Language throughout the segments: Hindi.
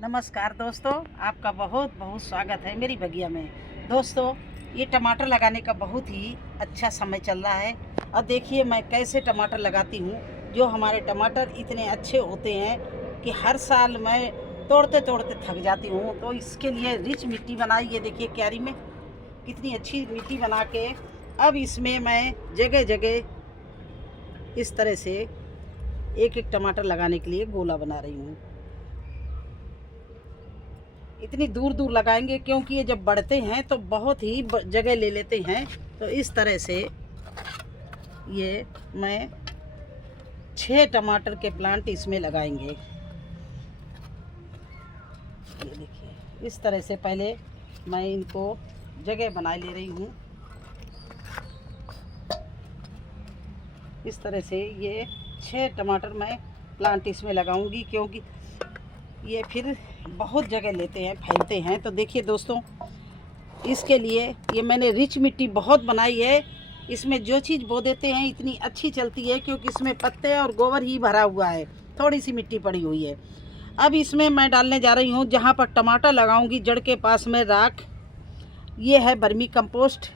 नमस्कार दोस्तों, आपका बहुत बहुत स्वागत है मेरी बगिया में। दोस्तों, ये टमाटर लगाने का बहुत ही अच्छा समय चल रहा है और देखिए मैं कैसे टमाटर लगाती हूँ। जो हमारे टमाटर इतने अच्छे होते हैं कि हर साल मैं तोड़ते तोड़ते थक जाती हूँ। तो इसके लिए रिच मिट्टी बनाई, ये देखिए क्यारी में कितनी अच्छी मिट्टी बना के अब इसमें मैं जगह जगह इस तरह से एक एक टमाटर लगाने के लिए गोला बना रही हूँ। इतनी दूर दूर लगाएंगे क्योंकि ये जब बढ़ते हैं तो बहुत ही जगह ले लेते हैं। तो इस तरह से ये मैं 6 टमाटर के प्लांट इसमें लगाएंगे। ये देखिए इस तरह से पहले मैं इनको जगह बना ले रही हूँ। इस तरह से ये 6 टमाटर मैं प्लांट इसमें लगाऊंगी क्योंकि ये फिर बहुत जगह लेते हैं, फैलते हैं। तो देखिए दोस्तों, इसके लिए ये मैंने रिच मिट्टी बहुत बनाई है। इसमें जो चीज़ बो देते हैं इतनी अच्छी चलती है क्योंकि इसमें पत्ते और गोबर ही भरा हुआ है, थोड़ी सी मिट्टी पड़ी हुई है। अब इसमें मैं डालने जा रही हूँ, जहाँ पर टमाटर लगाऊंगी जड़ के पास में राख, ये है बर्मी कंपोस्ट,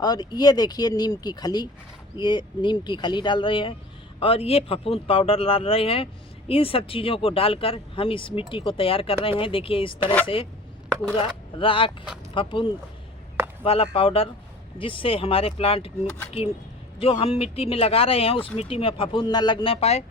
और ये देखिए नीम की खली, ये नीम की खली डाल रहे हैं और ये फफूंद पाउडर डाल रहे हैं। इन सब चीज़ों को डालकर हम इस मिट्टी को तैयार कर रहे हैं। देखिए इस तरह से पूरा राख फफूंद वाला पाउडर, जिससे हमारे प्लांट की जो हम मिट्टी में लगा रहे हैं उस मिट्टी में फफूंद ना लगने पाए।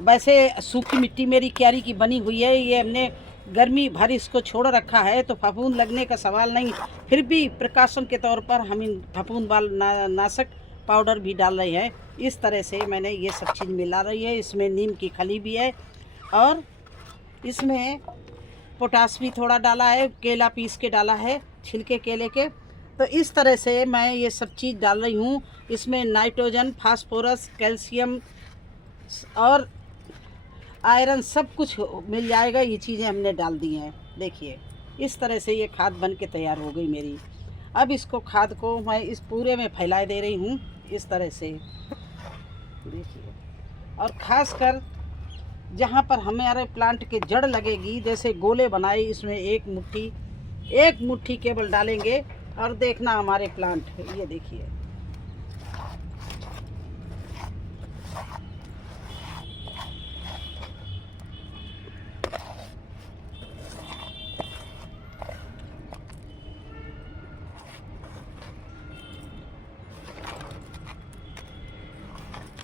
वैसे सूखी मिट्टी मेरी क्यारी की बनी हुई है, ये हमने गर्मी भर इसको छोड़ रखा है तो फफूंद लगने का सवाल नहीं। फिर भी प्रिकॉशन के तौर पर हम इन फफूंद वाला नाशक पाउडर भी डाल रहे हैं। इस तरह से मैंने ये सब चीज़ मिला रही है। इसमें नीम की खली भी है और इसमें पोटास भी थोड़ा डाला है, केला पीस के डाला है, छिलके केले के। तो इस तरह से मैं ये सब चीज़ डाल रही हूँ। इसमें नाइट्रोजन, फास्फोरस, कैल्शियम और आयरन सब कुछ मिल जाएगा। ये चीज़ें हमने डाल दी हैं। देखिए इस तरह से ये खाद बन के तैयार हो गई मेरी। अब इसको खाद को मैं इस पूरे में फैला दे रही हूँ इस तरह से, देखिए। और ख़ासकर जहाँ पर हमारे प्लांट के जड़ लगेगी, जैसे गोले बनाए, इसमें एक मुट्ठी केवल डालेंगे और देखना हमारे प्लांट, ये देखिए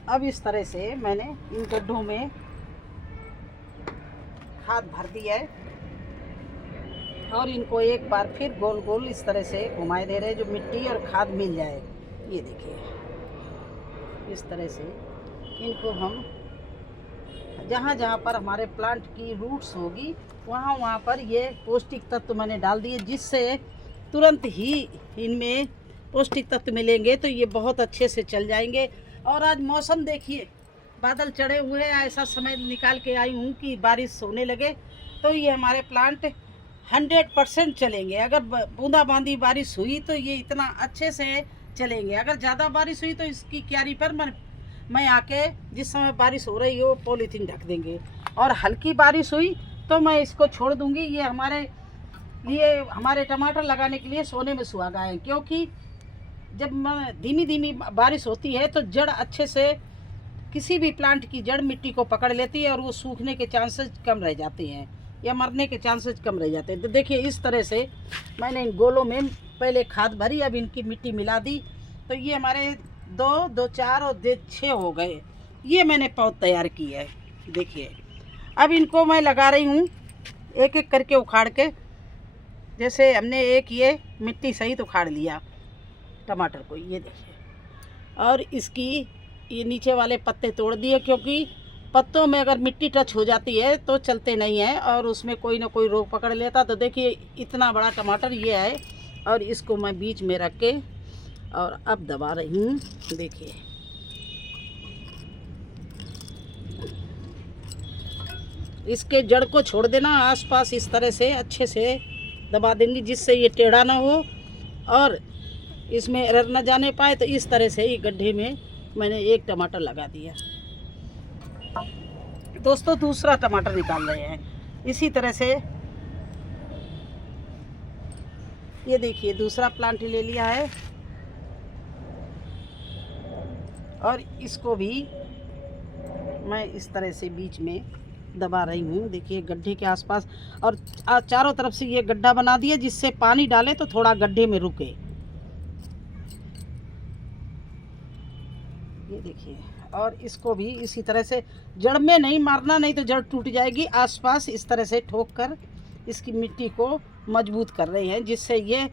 अब इस तरह से मैंने इन गड्ढों में खाद भर दिया है और इनको एक बार फिर गोल गोल इस तरह से घुमाए दे रहे हैं, जो मिट्टी और खाद मिल जाए। ये देखिए इस तरह से इनको हम जहाँ जहाँ पर हमारे प्लांट की रूट्स होगी वहाँ पर ये पौष्टिक तत्व मैंने डाल दिए, जिससे तुरंत ही इनमें पौष्टिक तत्व मिलेंगे तो ये बहुत अच्छे से चल जाएंगे। और आज मौसम देखिए, बादल चढ़े हुए हैं, ऐसा समय निकाल के आई हूँ कि बारिश होने लगे तो ये हमारे प्लांट 100% चलेंगे। अगर बूंदाबांदी बारिश हुई तो ये इतना अच्छे से चलेंगे। अगर ज़्यादा बारिश हुई तो इसकी क्यारी पर मैं आके जिस समय बारिश हो रही हो पॉलीथीन ढक देंगे, और हल्की बारिश हुई तो मैं इसको छोड़ दूँगी। ये हमारे टमाटर लगाने के लिए सोने में सुहागा है, क्योंकि जब धीमी धीमी बारिश होती है तो जड़ अच्छे से, किसी भी प्लांट की जड़ मिट्टी को पकड़ लेती है और वो सूखने के चांसेस कम रह जाते हैं या मरने के चांसेस कम रह जाते हैं। तो देखिए इस तरह से मैंने इन गोलों में पहले खाद भरी, अब इनकी मिट्टी मिला दी। तो ये हमारे 2, 4 और 6 हो गए। ये मैंने पौध तैयार की है। देखिए अब इनको मैं लगा रही हूँ एक एक करके उखाड़ के, जैसे हमने एक ये मिट्टी सहित उखाड़ लिया टमाटर को, ये देखिए। और इसकी ये नीचे वाले पत्ते तोड़ दिए, क्योंकि पत्तों में अगर मिट्टी टच हो जाती है तो चलते नहीं हैं और उसमें कोई ना कोई रोग पकड़ लेता। तो देखिए इतना बड़ा टमाटर ये है और इसको मैं बीच में रख के और अब दबा रही हूँ। देखिए इसके जड़ को छोड़ देना, आसपास इस तरह से अच्छे से दबा देंगी, जिससे ये टेढ़ा ना हो और इसमें एरर न जाने पाए। तो इस तरह से ये गड्ढे में मैंने एक टमाटर लगा दिया। दोस्तों दूसरा टमाटर निकाल रहे हैं। इसी तरह से ये देखिए दूसरा प्लांट ले लिया है और इसको भी मैं इस तरह से बीच में दबा रही हूँ। देखिए गड्ढे के आसपास, और चारों तरफ से ये गड्ढा बना दिया जिससे पानी डाले तो थोड़ा गड्ढे में रुके। ये देखिए, और इसको भी इसी तरह से जड़ में नहीं मारना, नहीं तो जड़ टूट जाएगी। आसपास इस तरह से ठोक कर इसकी मिट्टी को मजबूत कर रहे हैं जिससे ये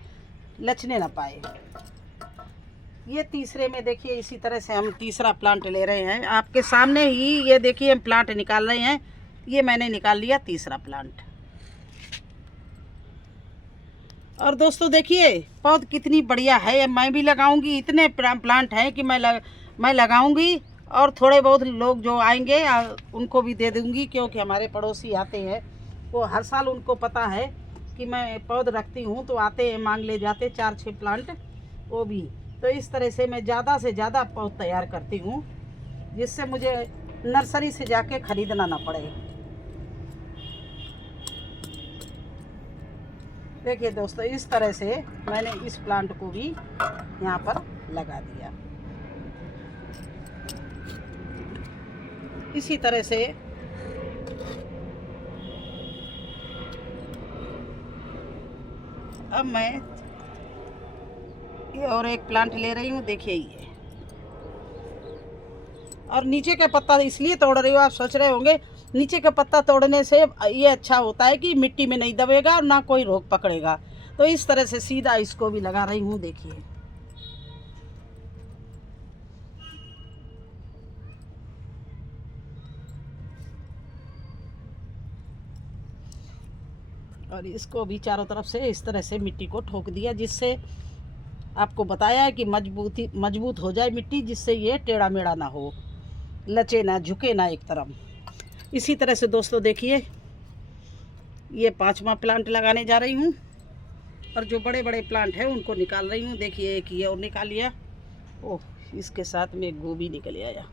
लचने ना पाए। ये तीसरे में देखिए इसी तरह से हम तीसरा प्लांट ले रहे हैं। आपके सामने ही ये देखिए हम प्लांट निकाल रहे हैं। ये मैंने निकाल लिया तीसरा प्लांट। और दोस्तों देखिए पौध कितनी बढ़िया है, मैं भी लगाऊंगी। इतने प्लांट हैं कि मैं लगाऊंगी और थोड़े बहुत लोग जो आएंगे उनको भी दे दूंगी, क्योंकि हमारे पड़ोसी आते हैं, वो हर साल उनको पता है कि मैं पौध रखती हूँ, तो आते हैं मांग ले जाते 4-6 प्लांट वो भी। तो इस तरह से मैं ज़्यादा से ज़्यादा पौध तैयार करती हूँ जिससे मुझे नर्सरी से जाके ख़रीदना ना पड़े। देखिए दोस्तों इस तरह से मैंने इस प्लांट को भी यहाँ पर लगा दिया। इसी तरह से अब मैं ये और एक प्लांट ले रही हूँ। देखिए ये, और नीचे का पत्ता इसलिए तोड़ रही हूँ, आप सोच रहे होंगे नीचे का पत्ता तोड़ने से ये अच्छा होता है कि मिट्टी में नहीं दबेगा और ना कोई रोग पकड़ेगा। तो इस तरह से सीधा इसको भी लगा रही हूँ। देखिए और इसको भी चारों तरफ से इस तरह से मिट्टी को ठोक दिया, जिससे आपको बताया है कि मजबूत हो जाए मिट्टी, जिससे ये टेढ़ा मेढ़ा ना हो, लचे ना, झुके ना एक तरफ। इसी तरह से दोस्तों देखिए ये 5वां प्लांट लगाने जा रही हूँ और जो बड़े बड़े प्लांट हैं उनको निकाल रही हूँ। देखिए एक ये और निकाल लिया। ओह, इसके साथ में गोभी निकल आया।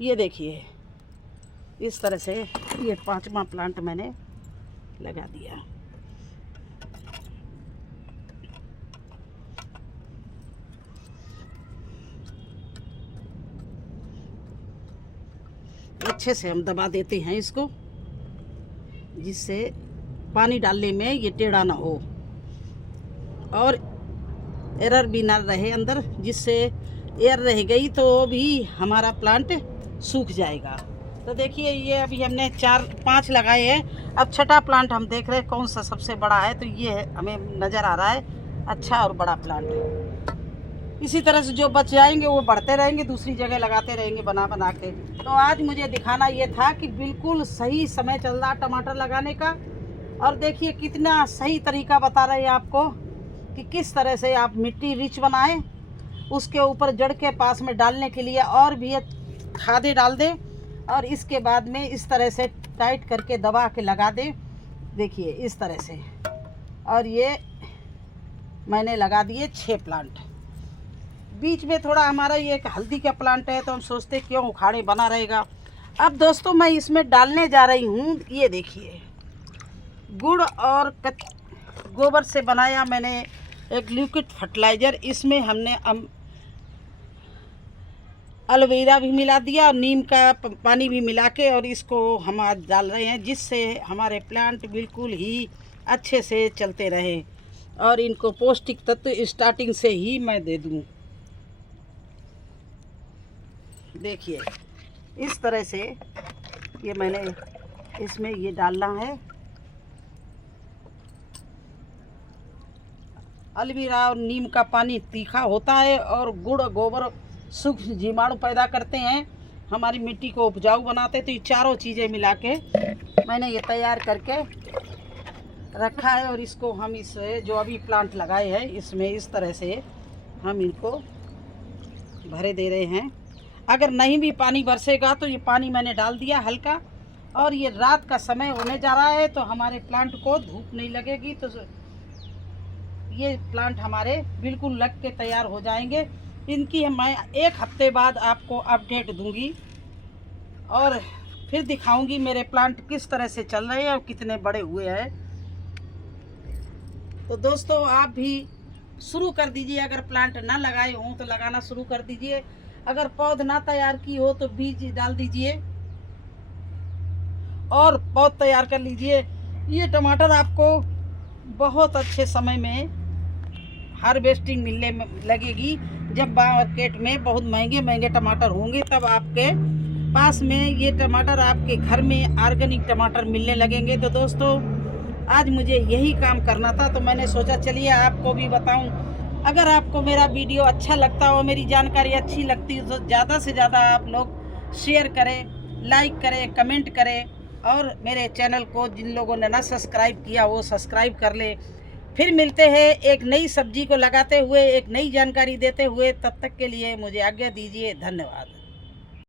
ये देखिए इस तरह से ये 5वां प्लांट मैंने लगा दिया। अच्छे से हम दबा देते हैं इसको, जिससे पानी डालने में ये टेढ़ा ना हो और एरर भी ना रहे अंदर, जिससे एयर रह गई तो भी हमारा प्लांट सूख जाएगा। तो देखिए ये अभी हमने 4-5 लगाए हैं। अब 6ठा प्लांट हम देख रहे हैं कौन सा सबसे बड़ा है। तो ये है, हमें नज़र आ रहा है अच्छा और बड़ा प्लांट है। इसी तरह से जो बच जाएंगे वो बढ़ते रहेंगे, दूसरी जगह लगाते रहेंगे बना बना के। तो आज मुझे दिखाना ये था कि बिल्कुल सही समय चल रहा टमाटर लगाने का। और देखिए कितना सही तरीका बता रहे हैं आपको कि किस तरह से आप मिट्टी रिच बनाएं, उसके ऊपर जड़ के पास में डालने के लिए और भी खादें डाल दें और इसके बाद में इस तरह से टाइट करके दबा के लगा दें। देखिए इस तरह से, और ये मैंने लगा दिए 6 प्लांट। बीच में थोड़ा हमारा ये एक हल्दी का प्लांट है, तो हम सोचते क्यों उखाड़े बना रहेगा। अब दोस्तों मैं इसमें डालने जा रही हूँ, ये देखिए गुड़ और गोबर से बनाया मैंने एक लिक्विड फर्टिलाइज़र। इसमें हमने एलोवेरा भी मिला दिया और नीम का पानी भी मिला के, और इसको हम आज डाल रहे हैं, जिससे हमारे प्लांट बिल्कुल ही अच्छे से चलते रहें और इनको पौष्टिक तत्व स्टार्टिंग से ही मैं दे दूँ। देखिए इस तरह से ये मैंने इसमें ये डालना है। एलोवेरा और नीम का पानी तीखा होता है और गुड़ गोबर सूक्ष्म जीवाणु पैदा करते हैं, हमारी मिट्टी को उपजाऊ बनाते। तो ये चारों चीज़ें मिला के मैंने ये तैयार करके रखा है और इसको हम इस जो अभी प्लांट लगाए हैं इसमें इस तरह से हम इनको भरे दे रहे हैं। अगर नहीं भी पानी बरसेगा तो ये पानी मैंने डाल दिया हल्का, और ये रात का समय होने जा रहा है तो हमारे प्लांट को धूप नहीं लगेगी, तो ये प्लांट हमारे बिल्कुल लग के तैयार हो जाएंगे। इनकी मैं 1 हफ्ते बाद आपको अपडेट दूंगी और फिर दिखाऊंगी मेरे प्लांट किस तरह से चल रहे हैं और कितने बड़े हुए हैं। तो दोस्तों आप भी शुरू कर दीजिए, अगर प्लांट ना लगाए हों तो लगाना शुरू कर दीजिए। अगर पौध ना तैयार की हो तो बीज डाल दीजिए और पौध तैयार कर लीजिए। ये टमाटर आपको बहुत अच्छे समय में हार्वेस्टिंग मिलने लगेगी। जब मार्केट में बहुत महंगे महंगे टमाटर होंगे तब आपके पास में ये टमाटर आपके घर में ऑर्गेनिक टमाटर मिलने लगेंगे। तो दोस्तों आज मुझे यही काम करना था, तो मैंने सोचा चलिए आपको भी बताऊं। अगर आपको मेरा वीडियो अच्छा लगता हो, मेरी जानकारी अच्छी लगती हो, तो ज़्यादा से ज़्यादा आप लोग शेयर करें, लाइक करें, कमेंट करें और मेरे चैनल को जिन लोगों ने ना सब्सक्राइब किया वो सब्सक्राइब कर ले। फिर मिलते हैं एक नई सब्जी को लगाते हुए, एक नई जानकारी देते हुए। तब तक के लिए मुझे आज्ञा दीजिए। धन्यवाद।